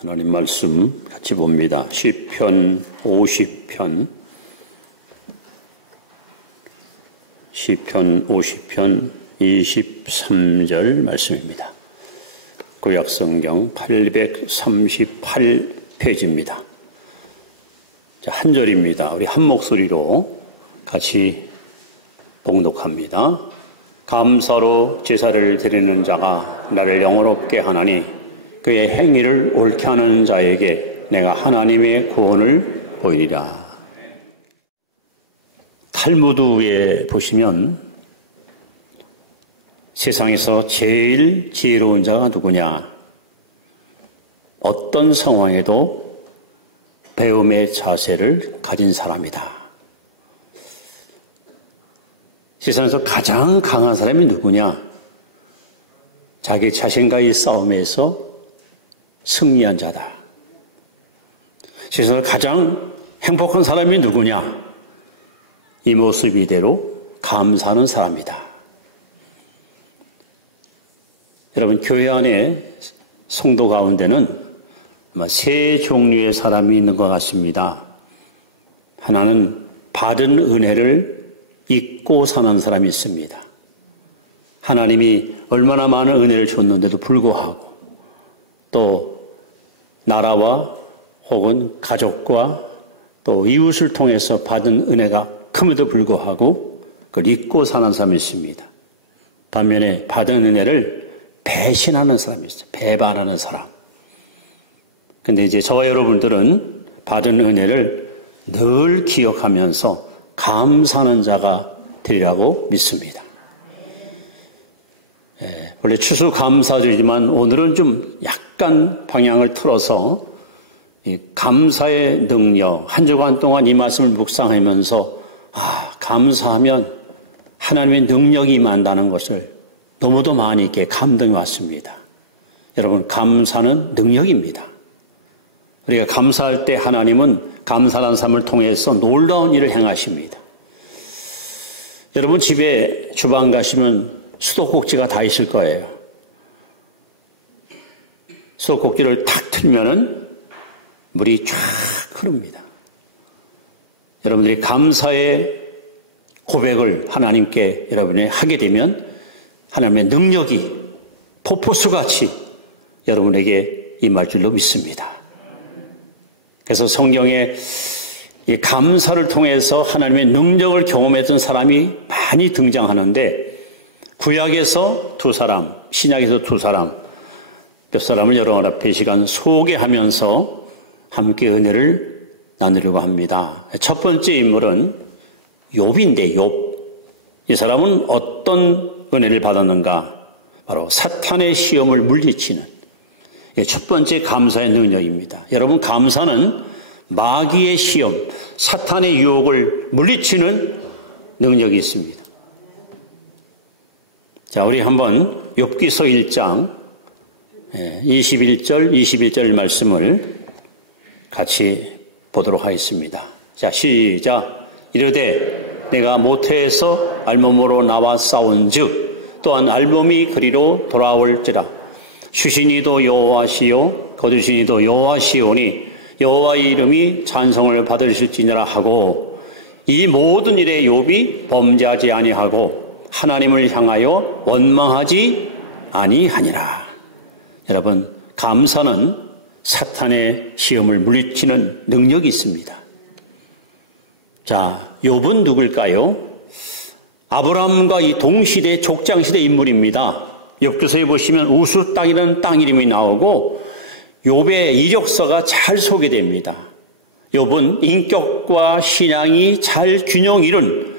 하나님 말씀 같이 봅니다. 시편 50편 23절 말씀입니다. 구약성경 838페이지입니다. 한 절입니다. 우리 한 목소리로 같이 봉독합니다. 감사로 제사를 드리는 자가 나를 영원롭게 하나니 그의 행위를 옳게 하는 자에게 내가 하나님의 구원을 보이리라. 탈무드에 보시면 세상에서 제일 지혜로운 자가 누구냐? 어떤 상황에도 배움의 자세를 가진 사람이다. 세상에서 가장 강한 사람이 누구냐? 자기 자신과의 싸움에서 승리한 자다. 세상에서 가장 행복한 사람이 누구냐? 이 모습 이대로 감사하는 사람이다. 여러분, 교회 안에 성도 가운데는 아마 세 종류의 사람이 있는 것 같습니다. 하나는 받은 은혜를 잊고 사는 사람이 있습니다. 하나님이 얼마나 많은 은혜를 줬는데도 불구하고 또 나라와 혹은 가족과 또 이웃을 통해서 받은 은혜가 큼에도 불구하고 그걸 잊고 사는 사람이 있습니다. 반면에 받은 은혜를 배신하는 사람이 있어요. 배반하는 사람. 근데 이제 저와 여러분들은 받은 은혜를 늘 기억하면서 감사하는 자가 되리라고 믿습니다. 원래 추수감사절이지만 오늘은 좀 약간 방향을 틀어서 감사의 능력, 한 주간 동안 이 말씀을 묵상하면서 감사하면 하나님의 능력이 임한다는 것을 너무도 많이 이렇게 감동이 왔습니다. 여러분, 감사는 능력입니다. 우리가 감사할 때 하나님은 감사하는 삶을 통해서 놀라운 일을 행하십니다. 여러분 집에 주방 가시면 수도꼭지가 다 있을 거예요. 수도꼭지를 탁 틀면은 물이 쫙 흐릅니다. 여러분들이 감사의 고백을 하나님께 여러분이 하게 되면 하나님의 능력이 폭포수같이 여러분에게 임할 줄로 믿습니다. 그래서 성경에 이 감사를 통해서 하나님의 능력을 경험했던 사람이 많이 등장하는데 구약에서 두 사람, 신약에서 두 사람, 몇 사람을 여러분 앞에 시간 소개하면서 함께 은혜를 나누려고 합니다. 첫 번째 인물은 욥인데 욥. 이 사람은 어떤 은혜를 받았는가? 바로 사탄의 시험을 물리치는 첫 번째 감사의 능력입니다. 여러분, 감사는 마귀의 시험, 사탄의 유혹을 물리치는 능력이 있습니다. 자, 우리 한번 욥기서 1장 21절 말씀을 같이 보도록 하겠습니다. 자, 시작. 이르되 내가 모태에서 알몸으로 나와 싸운즉 또한 알몸이 그리로 돌아올지라. 주신이도 여호와시요 거두신이도 여호와시오니 여호와의 이름이 찬송을 받으실지니라 하고 이 모든 일에 욥이 범죄하지 아니하고 하나님을 향하여 원망하지 아니하니라. 여러분, 감사는 사탄의 시험을 물리치는 능력이 있습니다. 자, 욥은 누굴까요? 아브라함과 이 동시대 족장시대 인물입니다. 욥기서에 보시면 우수 땅이라는 땅 이름이 나오고 욥의 이력서가 잘 소개됩니다. 욥은 인격과 신앙이 잘 균형 이룬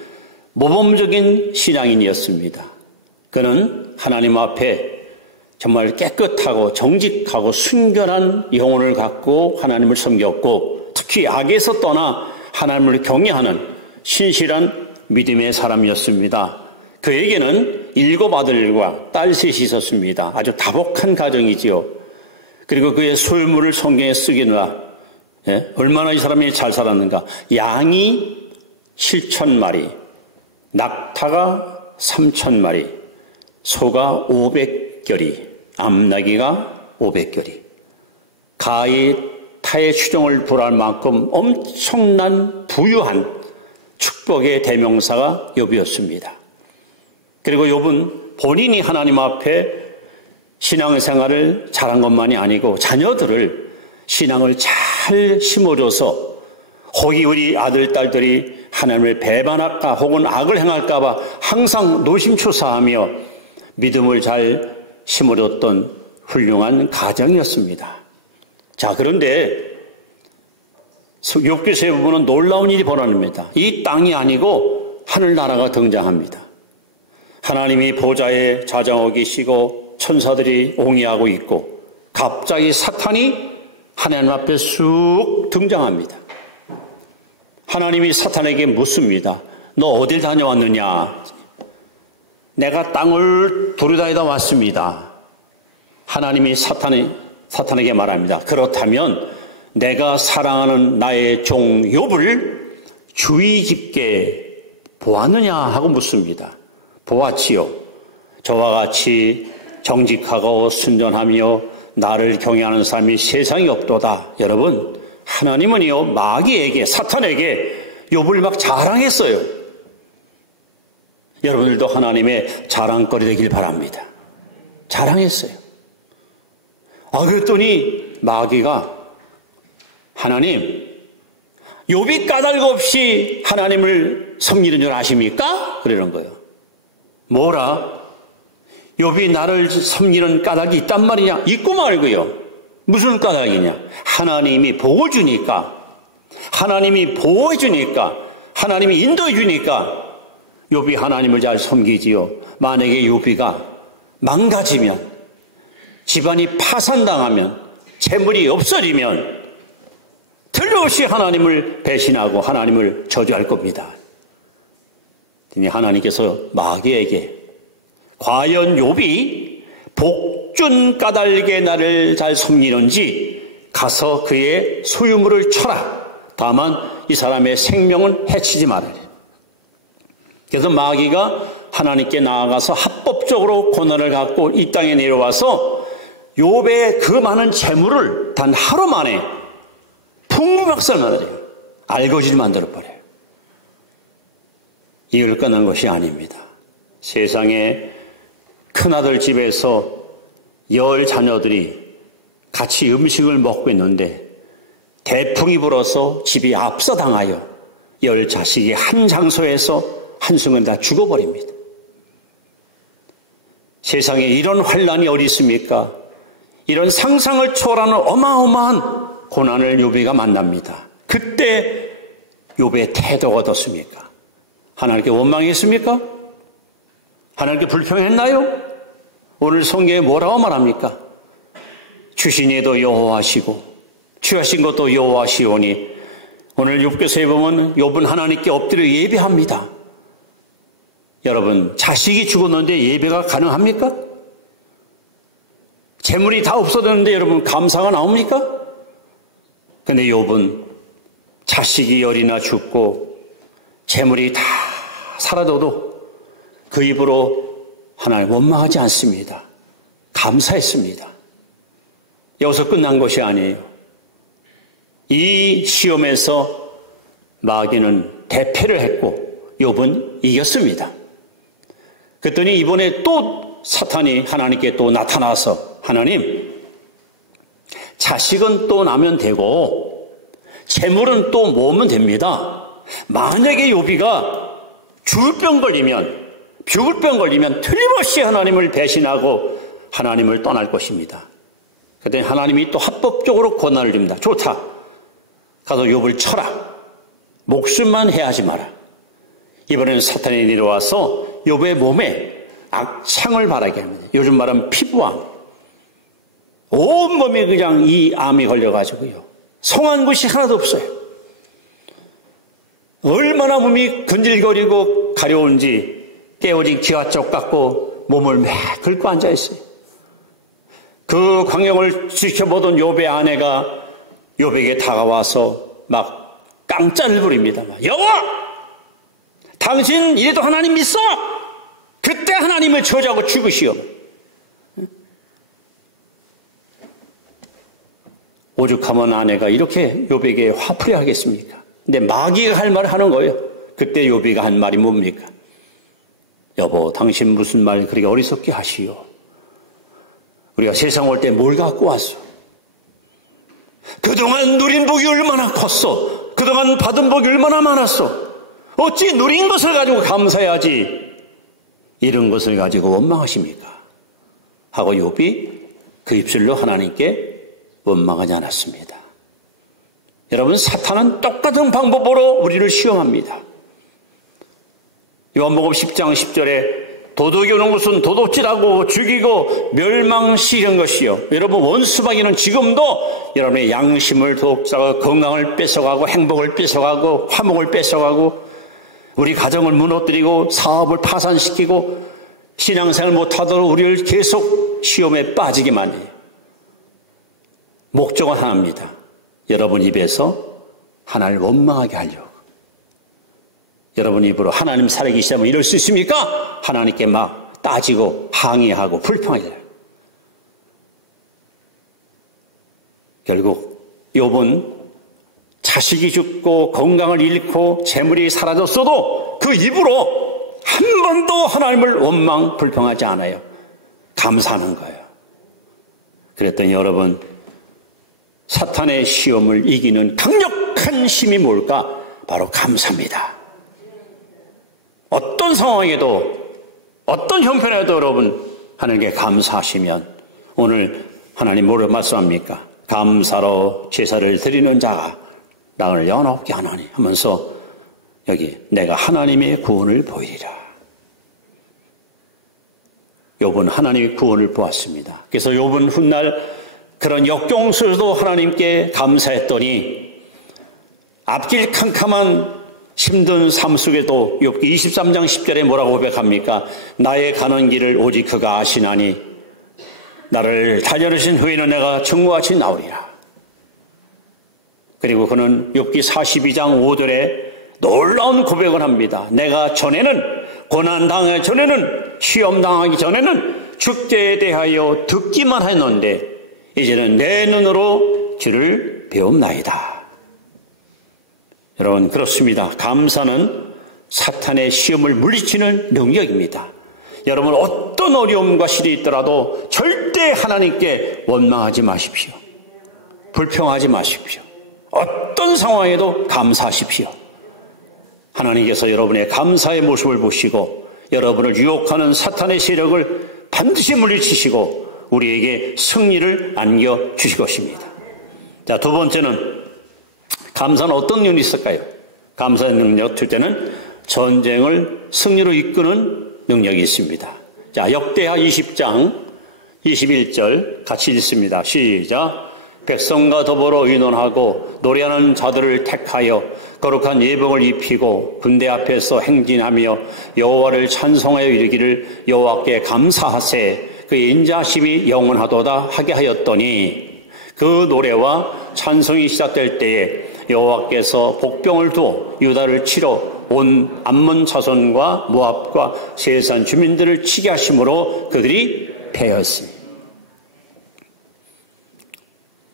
모범적인 신앙인이었습니다. 그는 하나님 앞에 정말 깨끗하고 정직하고 순결한 영혼을 갖고 하나님을 섬겼고 특히 악에서 떠나 하나님을 경외하는 신실한 믿음의 사람이었습니다. 그에게는 7 아들과 딸 셋이 있었습니다. 아주 다복한 가정이지요. 그리고 그의 소유물을 성경에 쓰기나 얼마나 이 사람이 잘 살았는가. 양이 7,000마리, 낙타가 3,000마리, 소가 500결이, 암나귀가 500결이. 가히 타의 추종을 불할 만큼 엄청난 부유한 축복의 대명사가 욥이었습니다. 그리고 욥은 본인이 하나님 앞에 신앙생활을 잘한 것만이 아니고 자녀들을 신앙을 잘 심어줘서 혹이 우리 아들, 딸들이 하나님을 배반할까 혹은 악을 행할까 봐 항상 노심초사하며 믿음을 잘 심어줬던 훌륭한 가정이었습니다. 자, 그런데 욥기서의 부분은 놀라운 일이 벌어집니다. 이 땅이 아니고 하늘나라가 등장합니다. 하나님이 보좌에 자정하고 계시고 천사들이 옹이하고 있고 갑자기 사탄이 하나님 앞에 쑥 등장합니다. 하나님이 사탄에게 묻습니다. 너 어딜 다녀왔느냐? 내가 땅을 두루다니다 왔습니다. 하나님이 사탄에게 말합니다. 그렇다면 내가 사랑하는 나의 종 욥을 주의 깊게 보았느냐 하고 묻습니다. 보았지요. 저와 같이 정직하고 순전하며 나를 경외하는 사람이 세상에 없도다. 여러분, 하나님은요 마귀에게 사탄에게 욥을 막 자랑했어요. 여러분들도 하나님의 자랑거리 되길 바랍니다. 자랑했어요. 그랬더니 마귀가 하나님, 욥이 까닭 없이 하나님을 섬기는 줄 아십니까? 그러는 거예요. 뭐라? 욥이 나를 섬기는 까닭이 있단 말이냐? 있고 말고요. 무슨 까닭이냐? 하나님이 복을 주니까, 하나님이 보호해 주니까, 하나님이 인도해 주니까 욥이 하나님을 잘 섬기지요. 만약에 욥이가 망가지면, 집안이 파산당하면, 재물이 없어지면 틀림없이 하나님을 배신하고 하나님을 저주할 겁니다. 하나님께서 마귀에게 과연 욥이 복준 까닭에 나를 잘 섬기는지 가서 그의 소유물을 쳐라. 다만 이 사람의 생명은 해치지 말아라. 그래서 마귀가 하나님께 나아가서 합법적으로 고난을 갖고 이 땅에 내려와서 욥의 그 많은 재물을 단 하루 만에 풍부박살 만들어요. 알거지를 만들어버려요. 이걸 끝난 것이 아닙니다. 세상에 큰아들 집에서 10 자녀들이 같이 음식을 먹고 있는데 대풍이 불어서 집이 압사당하여 10 자식이 한 장소에서 한순간 다 죽어버립니다. 세상에 이런 환란이 어디 있습니까? 이런 상상을 초월하는 어마어마한 고난을 욥이가 만납니다. 그때 욥의 태도가 어떻습니까? 하나님께 원망했습니까? 하나님께 불평했나요? 오늘 성경에 뭐라고 말합니까? 주신 이도 여호와시고 취하신 것도 여호와시오니 오늘 욥기서에 보면 욥은 하나님께 엎드려 예배합니다. 여러분, 자식이 죽었는데 예배가 가능합니까? 재물이 다 없어졌는데 여러분 감사가 나옵니까? 근데 욥은 자식이 10이나 죽고 재물이 다 사라져도 그 입으로 하나님 원망하지 않습니다. 감사했습니다. 여기서 끝난 것이 아니에요. 이 시험에서 마귀는 대패를 했고 욥은 이겼습니다. 그랬더니 이번에 또 사탄이 하나님께 또 나타나서 하나님, 자식은 또 나면 되고 재물은 또 모으면 됩니다. 만약에 욥이가 죽을병 걸리면 틀림없이 하나님을 배신하고 하나님을 떠날 것입니다. 그랬더니 하나님이 또 합법적으로 권한을 줍니다. 좋다. 가서 욥을 쳐라. 목숨만 해하지 마라. 이번에는 사탄이 내려와서 욥의 몸에 악창을 바라게 합니다. 요즘 말하면 피부암. 온몸에 그냥 이 암이 걸려가지고요. 성한 곳이 하나도 없어요. 얼마나 몸이 근질거리고 가려운지 깨어진 기와쪽 같고 몸을 매 긁고 앉아있어요. 그 광경을 지켜보던 욥의 아내가 욥에게 다가와서 막 깡짜를 부립니다. 여호와! 당신 이래도 하나님 믿어? 그때 하나님을 저주하고 죽으시오. 오죽하면 아내가 이렇게 욥에게 화풀이 하겠습니까? 근데 마귀가 할 말을 하는 거예요. 그때 욥이가 한 말이 뭡니까? 여보, 당신 무슨 말 그렇게 어리석게 하시오. 우리가 세상 올 때 뭘 갖고 왔어? 그동안 누린 복이 얼마나 컸어? 그동안 받은 복이 얼마나 많았어? 어찌 누린 것을 가지고 감사해야지 이런 것을 가지고 원망하십니까? 하고 욥이 그 입술로 하나님께 원망하지 않았습니다. 여러분, 사탄은 똑같은 방법으로 우리를 시험합니다. 요한복음 10장 10절에 도둑이 오는 것은 도둑질하고 죽이고 멸망시키는 것이요. 여러분, 원수마귀는 지금도 여러분의 양심을 도둑질하고 건강을 뺏어가고 행복을 뺏어가고 화목을 뺏어가고 우리 가정을 무너뜨리고 사업을 파산시키고 신앙생활 못하도록 우리를 계속 시험에 빠지게만 해요. 목적은 하나입니다. 여러분 입에서 하나님을 원망하게 하려고. 여러분 입으로 하나님 살아계시다면 이럴 수 있습니까? 하나님께 막 따지고 항의하고 불평하게. 결국 욥은 자식이 죽고 건강을 잃고 재물이 사라졌어도 그 입으로 한 번도 하나님을 원망 불평하지 않아요. 감사하는 거예요. 그랬더니 여러분, 사탄의 시험을 이기는 강력한 힘이 뭘까? 바로 감사입니다. 어떤 상황에도 어떤 형편에도 여러분 하나님께 감사하시면 오늘 하나님 뭐라고 말씀합니까? 감사로 제사를 드리는 자가 나를 연합게 하나니 하면서 여기 내가 하나님의 구원을 보이리라. 욥은 하나님의 구원을 보았습니다. 그래서 욥은 훗날 그런 역경 속에서도 하나님께 감사했더니 앞길 캄캄한 힘든 삶 속에도 욥기 23장 10절에 뭐라고 고백합니까? 나의 가는 길을 오직 그가 아시나니 나를 달려르신 후에는 내가 정오같이 나오리라. 그리고 그는 욥기 42장 5절에 놀라운 고백을 합니다. 내가 전에는 고난당하기 전에는 시험당하기 전에는 축제에 대하여 듣기만 했는데 이제는 내 눈으로 주를 배움나이다. 여러분, 그렇습니다. 감사는 사탄의 시험을 물리치는 능력입니다. 여러분, 어떤 어려움과 시련이 있더라도 절대 하나님께 원망하지 마십시오. 불평하지 마십시오. 어떤 상황에도 감사하십시오. 하나님께서 여러분의 감사의 모습을 보시고 여러분을 유혹하는 사탄의 세력을 반드시 물리치시고 우리에게 승리를 안겨주실 것입니다. 자, 두 번째는 감사는 어떤 능력이 있을까요? 감사의 능력 둘째는 전쟁을 승리로 이끄는 능력이 있습니다. 자, 역대하 20장 21절 같이 읽습니다. 시작. 백성과 더불어 의논하고 노래하는 자들을 택하여 거룩한 예복을 입히고 군대 앞에서 행진하며 여호와를 찬송하여 이르기를 여호와께 감사하세 그의 인자심이 영원하도다 하게 하였더니 그 노래와 찬송이 시작될 때에 여호와께서 복병을 두어 유다를 치러 온 암몬 자손과 모압과 세산 주민들을 치게 하심으로 그들이 패하였으니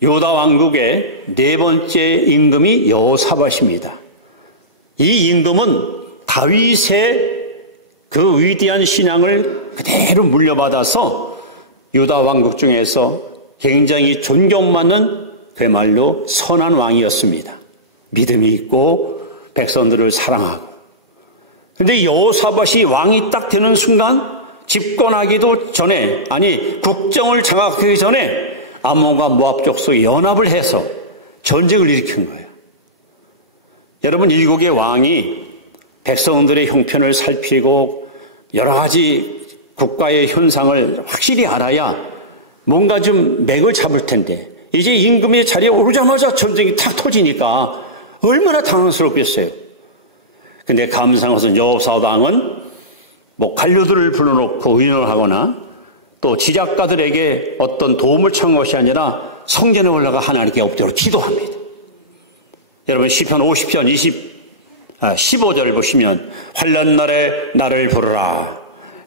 유다 왕국의 네 번째 임금이 여호사밧입니다. 이 임금은 다윗의 그 위대한 신앙을 그대로 물려받아서 유다 왕국 중에서 굉장히 존경받는 그야말로 선한 왕이었습니다. 믿음이 있고 백성들을 사랑하고. 그런데 여호사밧이 왕이 딱 되는 순간 집권하기도 전에, 아니 국정을 장악하기 전에 암몬과 모압 족속이 연합을 해서 전쟁을 일으킨 거예요. 여러분, 일국의 왕이 백성들의 형편을 살피고 여러 가지 국가의 현상을 확실히 알아야 뭔가 좀 맥을 잡을 텐데 이제 임금의 자리에 오르자마자 전쟁이 탁 터지니까 얼마나 당황스럽겠어요. 근데 감사한 것은 여호사밧 왕은 뭐 관료들을 불러놓고 의논하거나 또 지략가들에게 어떤 도움을 청한 것이 아니라 성전에 올라가 하나님께 엎드려 기도합니다. 여러분, 시편 50편 15절을 보시면 환난 날에 나를 부르라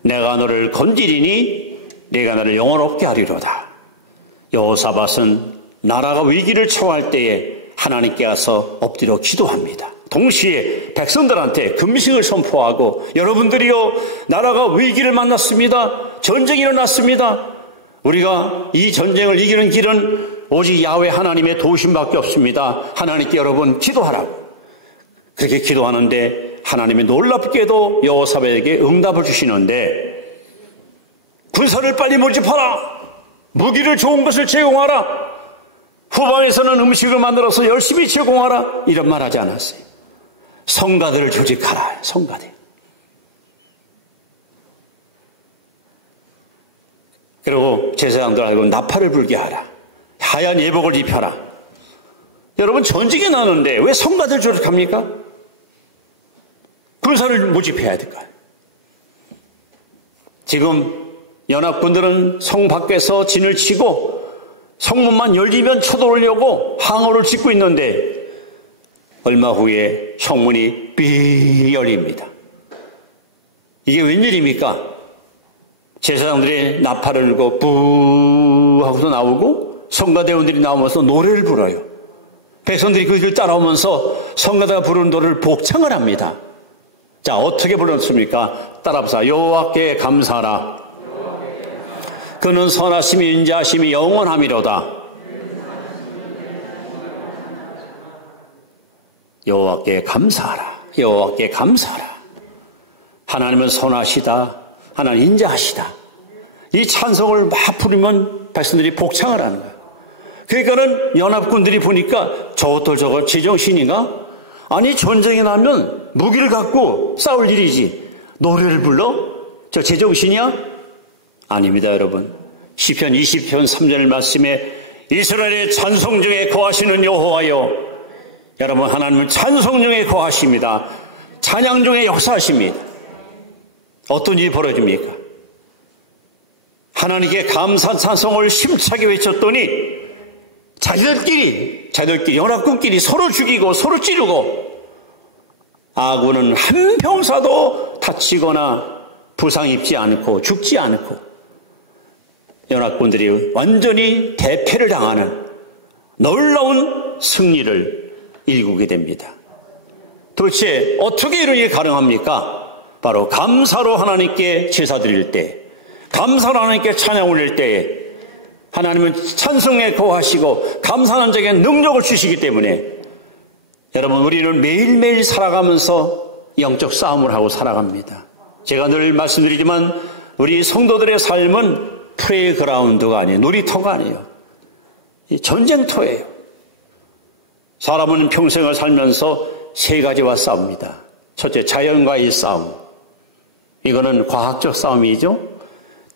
내가 너를 건지리니 네가 나를 영원롭게 하리로다. 여호사밧은 나라가 위기를 처할 때에 하나님께 가서 엎드려 기도합니다. 동시에 백성들한테 금식을 선포하고 여러분들이요 나라가 위기를 만났습니다. 전쟁이 일어났습니다. 우리가 이 전쟁을 이기는 길은 오직 야훼 하나님의 도우심밖에 없습니다. 하나님께 여러분 기도하라고. 그렇게 기도하는데 하나님이 놀랍게도 여호사밧에게 응답을 주시는데 군사를 빨리 모집하라. 무기를 좋은 것을 제공하라. 후방에서는 음식을 만들어서 열심히 제공하라. 이런 말 하지 않았어요. 성가들을 조직하라. 성가들. 그리고 제사장들 알고 나팔을 불게 하라. 하얀 예복을 입혀라. 여러분 전쟁이 나는데 왜 성가들 조직합니까? 군사를 모집해야 될까요? 지금 연합군들은 성 밖에서 진을 치고 성문만 열리면 쳐들어오려고 항우를 짓고 있는데 얼마 후에 성문이 삐 열립니다. 이게 웬일입니까? 제사장들이 나팔을 불고 뿌 하고서 나오고 성가대원들이 나오면서 노래를 불어요. 백성들이 그 길 따라오면서 성가대가 부르는 노래를 복창을 합니다. 자, 어떻게 불렀습니까? 따라합시다. 여호와께 감사하라. 그는 선하심이 인자하심이 영원함이로다. 여호와께 감사하라. 여호와께 감사하라. 하나님은 선하시다. 하나님 인자하시다. 이 찬송을 막 부르면 백성들이 복창을 하는 거예요. 그러니까는 연합군들이 보니까 저거 제정신인가? 아니 전쟁이 나면 무기를 갖고 싸울 일이지 노래를 불러? 저 제정신이야? 아닙니다 여러분. 시편 20편 3절 말씀에 이스라엘의 찬송 중에 거하시는 여호와여. 여러분 하나님은 찬송 중에 거하십니다. 찬양 중에 역사하십니다. 어떤 일이 벌어집니까? 하나님께 감사 찬송을 힘차게 외쳤더니 자기들끼리 연합군끼리 서로 죽이고 서로 찌르고 아군은 한 병사도 다치거나 부상 입지 않고 죽지 않고 연합군들이 완전히 대패를 당하는 놀라운 승리를 일구게 됩니다. 도대체 어떻게 이런 일이 가능합니까? 바로 감사로 하나님께 제사 드릴 때, 감사로 하나님께 찬양 올릴 때에 하나님은 찬송에 거하시고 감사하는 자에게 능력을 주시기 때문에 여러분 우리는 매일매일 살아가면서 영적 싸움을 하고 살아갑니다. 제가 늘 말씀드리지만 우리 성도들의 삶은 플레이그라운드가 아니에요. 놀이터가 아니에요. 전쟁터예요. 사람은 평생을 살면서 세 가지와 싸웁니다. 첫째, 자연과의 싸움. 이거는 과학적 싸움이죠.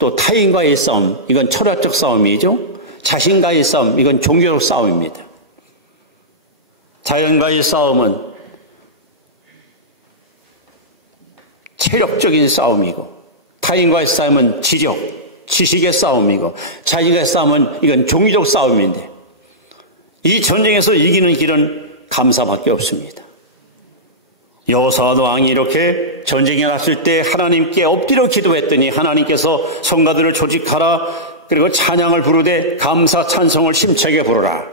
또 타인과의 싸움, 이건 철학적 싸움이죠. 자신과의 싸움, 이건 종교적 싸움입니다. 자연과의 싸움은 체력적인 싸움이고 타인과의 싸움은 지력, 지식의 싸움이고 자신과의 싸움은 이건 종교적 싸움인데 이 전쟁에서 이기는 길은 감사밖에 없습니다. 여호사밧 왕이 이렇게 전쟁이 났을 때 하나님께 엎드려 기도했더니 하나님께서 성가들을 조직하라. 그리고 찬양을 부르되 감사 찬송을 힘차게 부르라.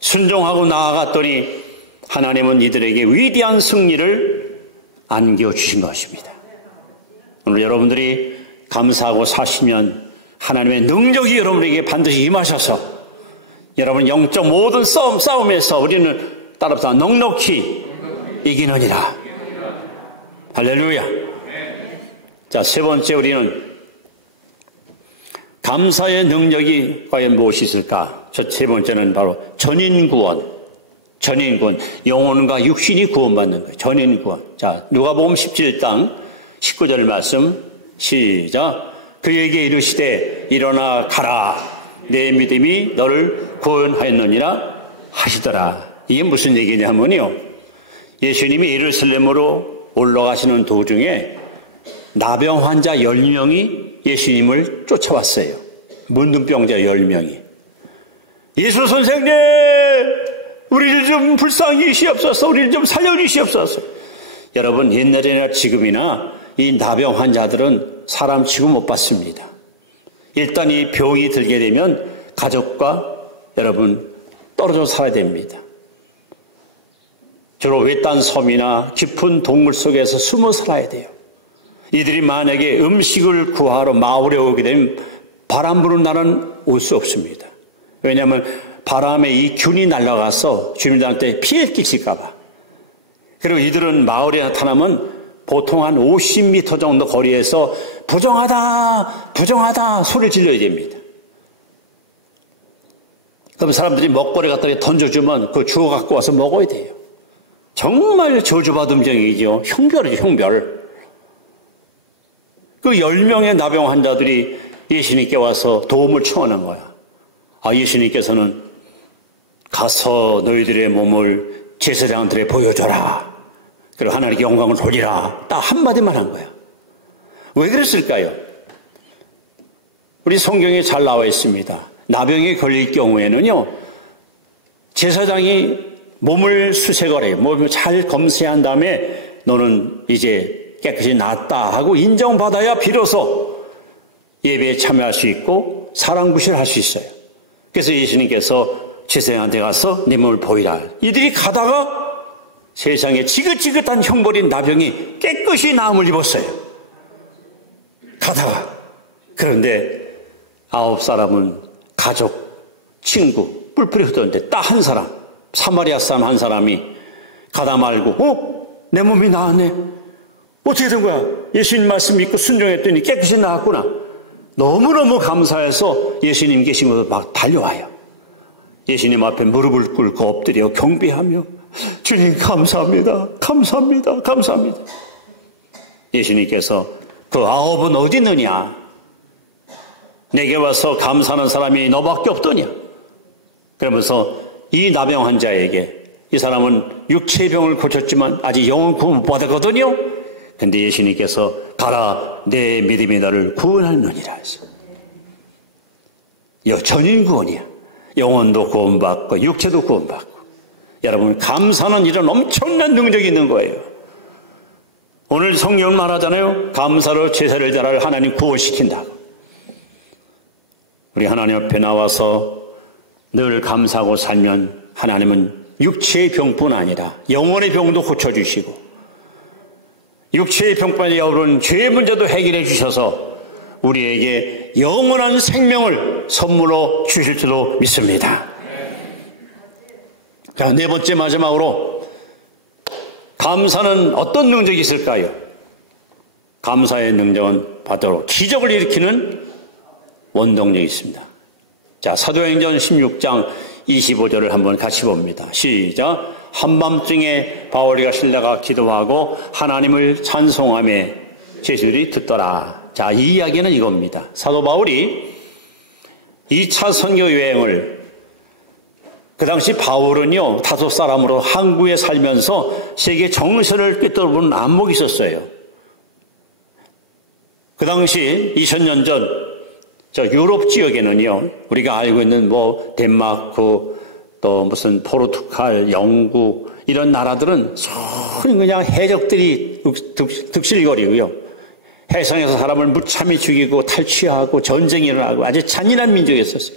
순종하고 나아갔더니 하나님은 이들에게 위대한 승리를 안겨주신 것입니다. 오늘 여러분들이 감사하고 사시면 하나님의 능력이 여러분에게 반드시 임하셔서 여러분 영적 모든 싸움에서 우리는 따라서 넉넉히 이기느니라. 할렐루야. 자, 세 번째 우리는 감사의 능력이 과연 무엇이 있을까? 첫 세 번째는 바로 전인구원. 전인구원. 영혼과 육신이 구원받는 거예요. 전인구원. 자, 누가복음 17장 19절 말씀 시작. 그에게 이르시되 일어나 가라. 내 믿음이 너를 구원하였느니라 하시더라. 이게 무슨 얘기냐면요. 예수님이 예루살렘으로 올라가시는 도중에 나병 환자 10명이 예수님을 쫓아왔어요. 문둥병자 10명이. 예수 선생님, 우리를 좀 불쌍히 여기시옵소서. 우리를 좀 살려주시옵소서. 여러분, 옛날이나 지금이나 이 나병 환자들은 사람 취급 못 받습니다. 일단 이 병이 들게 되면 가족과 여러분 떨어져 살아야 됩니다. 주로 외딴 섬이나 깊은 동굴 속에서 숨어 살아야 돼요. 이들이 만약에 음식을 구하러 마을에 오게 되면 바람 부는 날은 올 수 없습니다. 왜냐하면 바람에 이 균이 날아가서 주민들한테 피해 끼칠까 봐. 그리고 이들은 마을에 나타나면 보통 한 50m 정도 거리에서 부정하다 부정하다 소리를 질러야 됩니다. 그럼 사람들이 먹거리 갖다 던져주면 그거 주워 갖고 와서 먹어야 돼요. 정말 저주받은 병이죠. 형별이죠, 형별. 그 10명의 나병 환자들이 예수님께 와서 도움을 청하는 거야. 예수님께서는 가서 너희들의 몸을 제사장들에 보여줘라. 그리고 하나님께 영광을 돌리라. 딱 한마디만 한 거야. 왜 그랬을까요? 우리 성경에 잘 나와 있습니다. 나병에 걸릴 경우에는요, 제사장이 몸을 수색을 몸을 잘 검사한 다음에 너는 이제 깨끗이 낫다 하고 인정받아야 비로소 예배에 참여할 수 있고 사랑구실을 할 수 있어요. 그래서 예수님께서 제사장한테 가서 네 몸을 보이라. 이들이 가다가 세상에 지긋지긋한 형벌인 나병이 깨끗이 나음을 입었어요. 가다가. 그런데 9사람은 가족, 친구, 뿔뿔이 흩었는데 딱 한 사람, 사마리아 사람 한 사람이 가다 말고 내 몸이 나았네. 어떻게 된 거야? 예수님 말씀 믿고 순종했더니 깨끗이 나았구나. 너무너무 감사해서 예수님 계신 곳으로 막 달려와요. 예수님 앞에 무릎을 꿇고 엎드려 경배하며 주님 감사합니다. 감사합니다. 감사합니다. 예수님께서 그 9은 어디 있느냐? 내게 와서 감사하는 사람이 너밖에 없더냐? 그러면서 이 나병 환자에게 이 사람은 육체의 병을 고쳤지만 아직 영혼 구원 못 받았거든요. 근데 예수님께서 가라 내 믿음이 너를 구원하느니라 했어요. 전인 구원이야. 영혼도 구원받고 육체도 구원받고. 여러분 감사는 이런 엄청난 능력이 있는 거예요. 오늘 성경은 말하잖아요. 감사로 제사를 드려 하나님 구원시킨다고. 우리 하나님 앞에 나와서 늘 감사하고 살면 하나님은 육체의 병뿐 아니라 영혼의 병도 고쳐주시고 육체의 병뿐 아니라 여러분 죄의 문제도 해결해 주셔서 우리에게 영원한 생명을 선물로 주실 줄로 믿습니다. 자, 네 번째 마지막으로 감사는 어떤 능력이 있을까요? 감사의 능력은 바로 기적을 일으키는 원동력이 있습니다. 자, 사도행전 16장 25절을 한번 같이 봅니다. 시작. 한밤중에 바울이가 신라가 기도하고 하나님을 찬송하며 제자들이 듣더라. 자, 이 이야기는 이겁니다. 사도 바울이 2차 선교 여행을 그 당시 바울은요 다섯 사람으로 항구에 살면서 세계 정세를 꿰뚫어보는 안목이 있었어요. 그 당시 2000년 전 저 유럽 지역에는요 우리가 알고 있는 뭐 덴마크 또 무슨 포르투갈, 영국 이런 나라들은 소위 그냥 해적들이 득실거리고요. 해상에서 사람을 무참히 죽이고 탈취하고 전쟁이 일어나고 아주 잔인한 민족이었었어요.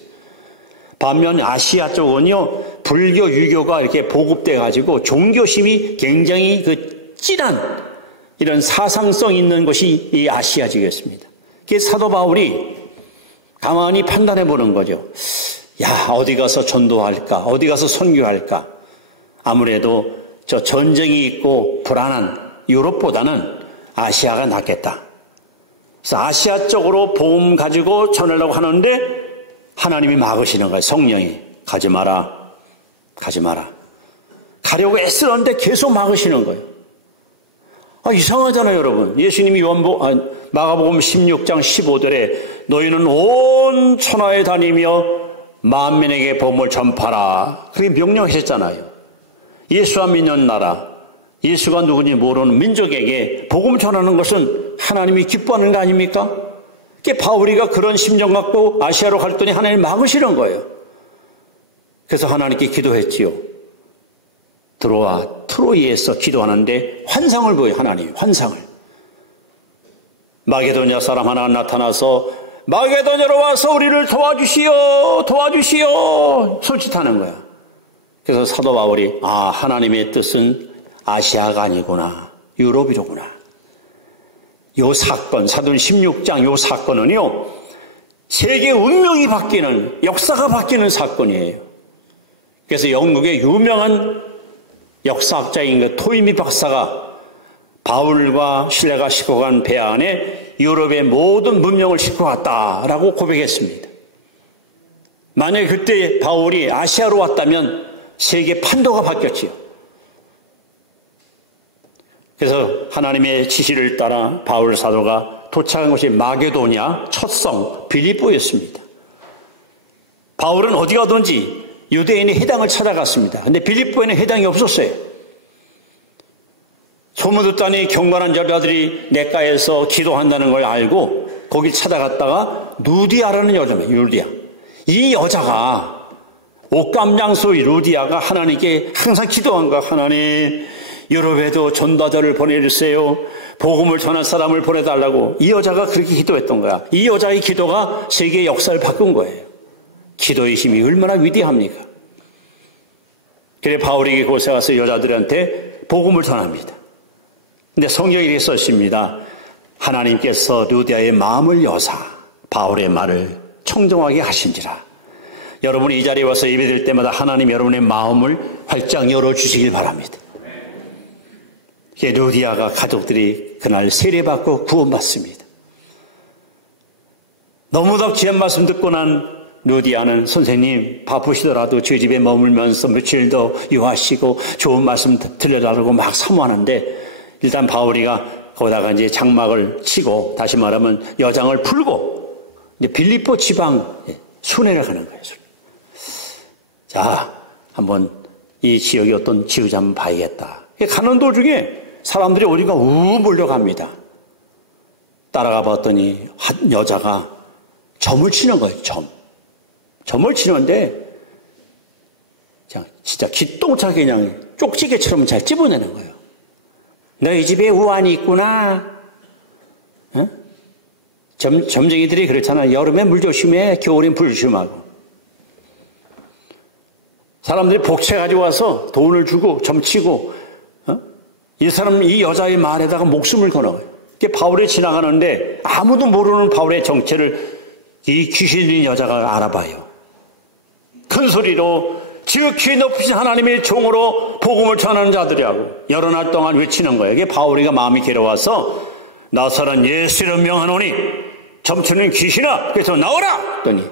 반면 아시아 쪽은요 불교, 유교가 이렇게 보급돼 가지고 종교심이 굉장히 그 진한 이런 사상성 있는 것이 이 아시아 지역이었습니다. 그래서 사도 바울이 가만히 판단해 보는 거죠. 야, 어디 가서 전도할까? 어디 가서 선교할까? 아무래도 저 전쟁이 있고 불안한 유럽보다는 아시아가 낫겠다. 그래서 아시아 쪽으로 복음 가지고 전하려고 하는데 하나님이 막으시는 거예요. 성령이. 가지 마라. 가지 마라. 가려고 애쓰는데 계속 막으시는 거예요. 이상하잖아요, 여러분. 예수님이 마가복음 16장 15절에 너희는 온 천하에 다니며 만민에게 복음을 전파라. 그렇게 명령하셨잖아요. 예수 안 믿는 나라, 예수가 누군지 모르는 민족에게 복음 전하는 것은 하나님이 기뻐하는 거 아닙니까? 바울이가 그런 심정 갖고 아시아로 갔더니 하나님 막으시는 거예요. 그래서 하나님께 기도했지요. 들어와 트로이에서 기도하는데 환상을 보여요. 하나님 환상을. 마게도냐 사람 하나가 나타나서 마게도냐로 와서 우리를 도와주시오, 도와주시오 소짓하는 거야. 그래서 사도 바울이 하나님의 뜻은 아시아가 아니구나, 유럽이로구나. 요 사건, 사도행 16장 요 사건은요, 세계 운명이 바뀌는, 역사가 바뀌는 사건이에요. 그래서 영국의 유명한 역사학자인 그 토이미 박사가 바울과 실라가 싣고 간 배 안에 유럽의 모든 문명을 싣고 갔다라고 고백했습니다. 만약에 그때 바울이 아시아로 왔다면 세계 판도가 바뀌었지요. 그래서 하나님의 지시를 따라 바울 사도가 도착한 곳이 마게도냐 첫 성 빌립보였습니다. 바울은 어디 가든지 유대인의 회당을 찾아갔습니다. 근데 빌립보에는 회당이 없었어요. 소문 듣더니 경건한 여자들이 냇가에서 기도한다는 걸 알고 거기 찾아갔다가 루디아라는 여자입니다. 루디아. 이 여자가 옥감장소의 루디아가 하나님께 항상 기도한 거야. 하나님, 유럽에도 전도자를 보내주세요. 복음을 전할 사람을 보내달라고. 이 여자가 그렇게 기도했던 거야. 이 여자의 기도가 세계의 역사를 바꾼 거예요. 기도의 힘이 얼마나 위대합니까? 그래 바울에게 곳에 가서 여자들한테 복음을 전합니다. 근데 성경에 이렇게 썼습니다. 하나님께서 루디아의 마음을 여사 바울의 말을 청정하게 하신지라. 여러분이 이 자리에 와서 예배드릴 때마다 하나님 여러분의 마음을 활짝 열어주시길 바랍니다. 루디아가 가족들이 그날 세례받고 구원받습니다. 너무도 귀한 말씀 듣고 난 루디아는 선생님 바쁘시더라도 저희 집에 머물면서 며칠 더 유하시고 좋은 말씀 들려달라고 막 사모하는데 일단 바울이가 거기다가 이제 장막을 치고 다시 말하면 여장을 풀고 이제 빌립보 지방 순회를 가는 거예요. 자, 한번 이 지역이 어떤 지역인지 한번 봐야겠다. 가는 도중에 사람들이 어디가 몰려갑니다. 따라가 봤더니 한 여자가 점을 치는 거예요. 점을 치는데 진짜 기똥차게 그냥 쪽지게처럼 잘 집어내는 거예요. 너희 집에 우환이 있구나. 어? 점쟁이들이 그렇잖아. 여름에 물 조심해, 겨울엔 불 조심하고. 사람들이 복채 가지고 와서 돈을 주고 점치고 이 여자의 말에다가 목숨을 걸어요. 바울이 지나가는데 아무도 모르는 바울의 정체를 이 귀신 들린 여자가 알아봐요. 큰 소리로 지극히 높으신 하나님의 종으로 복음을 전하는 자들이라고 여러 날 동안 외치는 거예요. 이게 바울이가 마음이 괴로워서 나사렛 예수를 명하노니 점치는 귀신아, 그래서 나오라! 했더니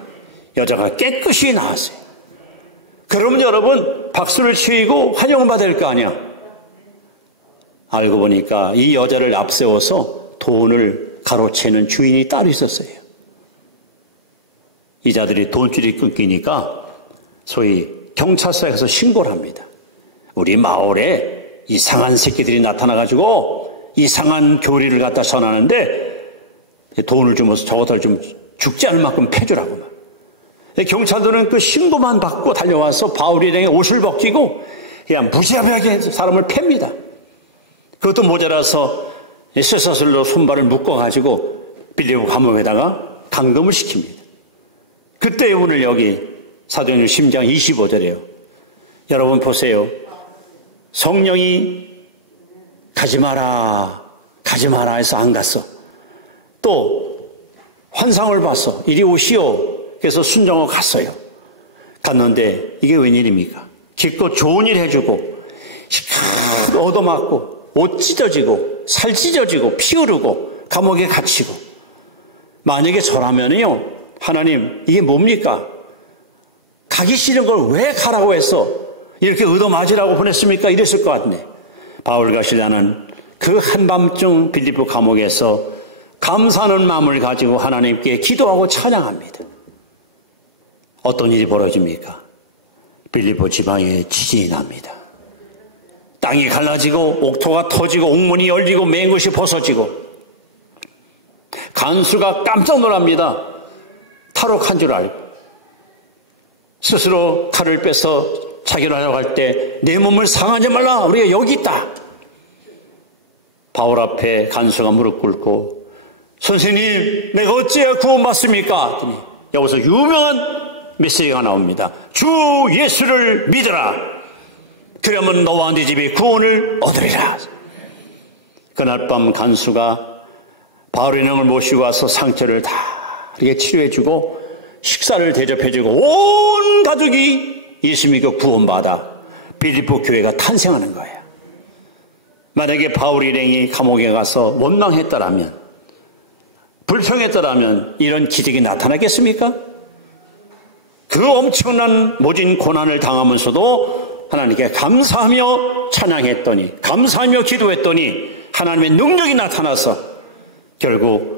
여자가 깨끗이 나왔어요. 그러면 여러분 박수를 치고 환영을 받아야 될 거 아니야. 알고 보니까 이 여자를 앞세워서 돈을 가로채는 주인이 따로 있었어요. 이 자들이 돈줄이 끊기니까 소위 경찰서에 가서 신고를 합니다. 우리 마을에 이상한 새끼들이 나타나가지고 이상한 교리를 갖다 전하는데 돈을 주면서 저것들 좀 죽지 않을 만큼 패주라고. 경찰들은 그 신고만 받고 달려와서 바울이랑 옷을 벗기고 그냥 무자비하게 사람을 팹니다. 그것도 모자라서 쇠사슬로 손발을 묶어가지고 빌립보 감옥에다가 감금을 시킵니다. 그때 오늘 여기 사도행전 10장 25절이에요. 여러분 보세요. 성령이 가지 마라 해서 안 갔어. 또 환상을 봤어. 이리 오시오. 그래서 순종하고 갔어요. 갔는데 이게 웬일입니까? 기껏 좋은 일 해주고 얻어맞고 옷 찢어지고 살 찢어지고 피 흐르고 감옥에 갇히고. 만약에 저라면요, 하나님 이게 뭡니까? 가기 싫은 걸 왜 가라고 해서 이렇게 얻어맞으라고 보냈습니까? 이랬을 것 같네. 바울과 실라는 그 한밤중 빌립보 감옥에서 감사하는 마음을 가지고 하나님께 기도하고 찬양합니다. 어떤 일이 벌어집니까? 빌립보 지방에 지진이 납니다. 땅이 갈라지고 옥토가 터지고 옥문이 열리고 맨 것이 벗어지고 간수가 깜짝 놀랍니다. 탈옥한 줄 알고 스스로 칼을 빼서 자기를 하려고 할 때 내 몸을 상하지 말라, 우리가 여기 있다. 바울 앞에 간수가 무릎 꿇고 선생님, 내가 어찌해야 구원받습니까? 여기서 유명한 메시지가 나옵니다. 주 예수를 믿어라. 그러면 너와 네 집이 구원을 얻으리라. 그날 밤 간수가 바울의 능을 모시고 와서 상처를 다 이렇게 치료해주고 식사를 대접해주고 온 가족이 예수 믿고 구원받아 빌립보 교회가 탄생하는 거예요. 만약에 바울 일행이 감옥에 가서 원망했더라면, 불평했더라면 이런 기적이 나타나겠습니까? 그 엄청난 모진 고난을 당하면서도 하나님께 감사하며 찬양했더니, 감사하며 기도했더니 하나님의 능력이 나타나서 결국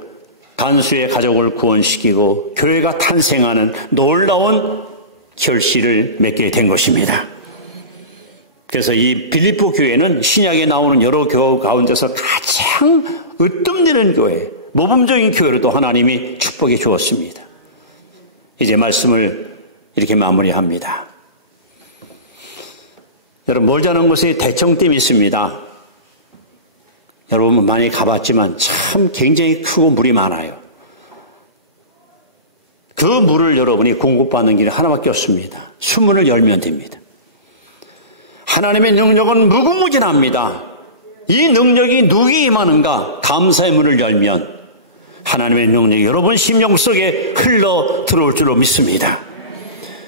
간수의 가족을 구원시키고 교회가 탄생하는 놀라운 결실을 맺게 된 것입니다. 그래서 이 빌립보 교회는 신약에 나오는 여러 교회 가운데서 가장 으뜸되는 교회, 모범적인 교회로도 하나님이 축복해 주었습니다. 이제 말씀을 이렇게 마무리합니다. 여러분, 멀지 않은 곳에 대청댐이 있습니다. 여러분 많이 가봤지만 참 굉장히 크고 물이 많아요. 그 물을 여러분이 공급받는 길이 하나밖에 없습니다. 수문을 열면 됩니다. 하나님의 능력은 무궁무진합니다. 이 능력이 누구에게 임하는가? 감사의 문을 열면 하나님의 능력이 여러분 심령 속에 흘러 들어올 줄로 믿습니다.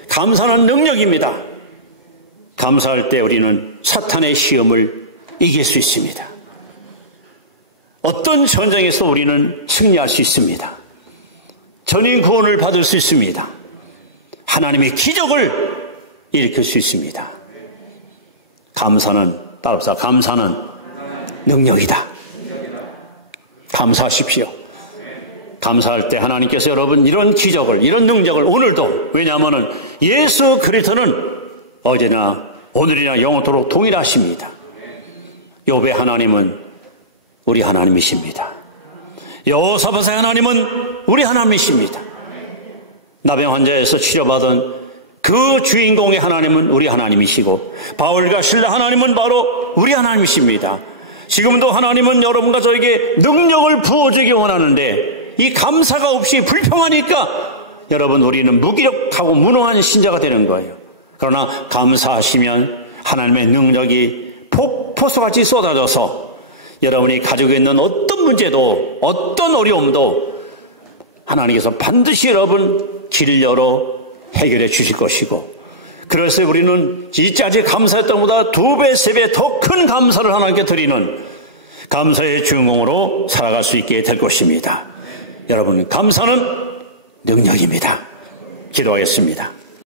감사는 능력입니다. 감사할 때 우리는 사탄의 시험을 이길 수 있습니다. 어떤 전쟁에서 우리는 승리할 수 있습니다. 전인 구원을 받을 수 있습니다. 하나님의 기적을 일으킬 수 있습니다. 감사는, 따라합시다. 감사는 능력이다. 감사하십시오. 감사할 때 하나님께서 여러분 이런 기적을, 이런 능력을 오늘도, 왜냐하면 예수 그리스도는 어제나 오늘이나 영원토록 동일하십니다. 욥의 하나님은 우리 하나님이십니다. 여호사밧의 하나님은 우리 하나님이십니다. 나병 환자에서 치료받은 그 주인공의 하나님은 우리 하나님이시고, 바울과 실라 하나님은 바로 우리 하나님이십니다. 지금도 하나님은 여러분과 저에게 능력을 부어주기 원하는데 이 감사가 없이 불평하니까 여러분 우리는 무기력하고 무능한 신자가 되는 거예요. 그러나 감사하시면 하나님의 능력이 폭포수같이 쏟아져서 여러분이 가지고 있는 어떤 문제도, 어떤 어려움도 하나님께서 반드시 여러분 길을 열어 해결해 주실 것이고, 그래서 우리는 이까지 감사했던 것보다 2배, 3배 더 큰 감사를 하나님께 드리는 감사의 주인공으로 살아갈 수 있게 될 것입니다. 여러분, 감사는 능력입니다. 기도하겠습니다.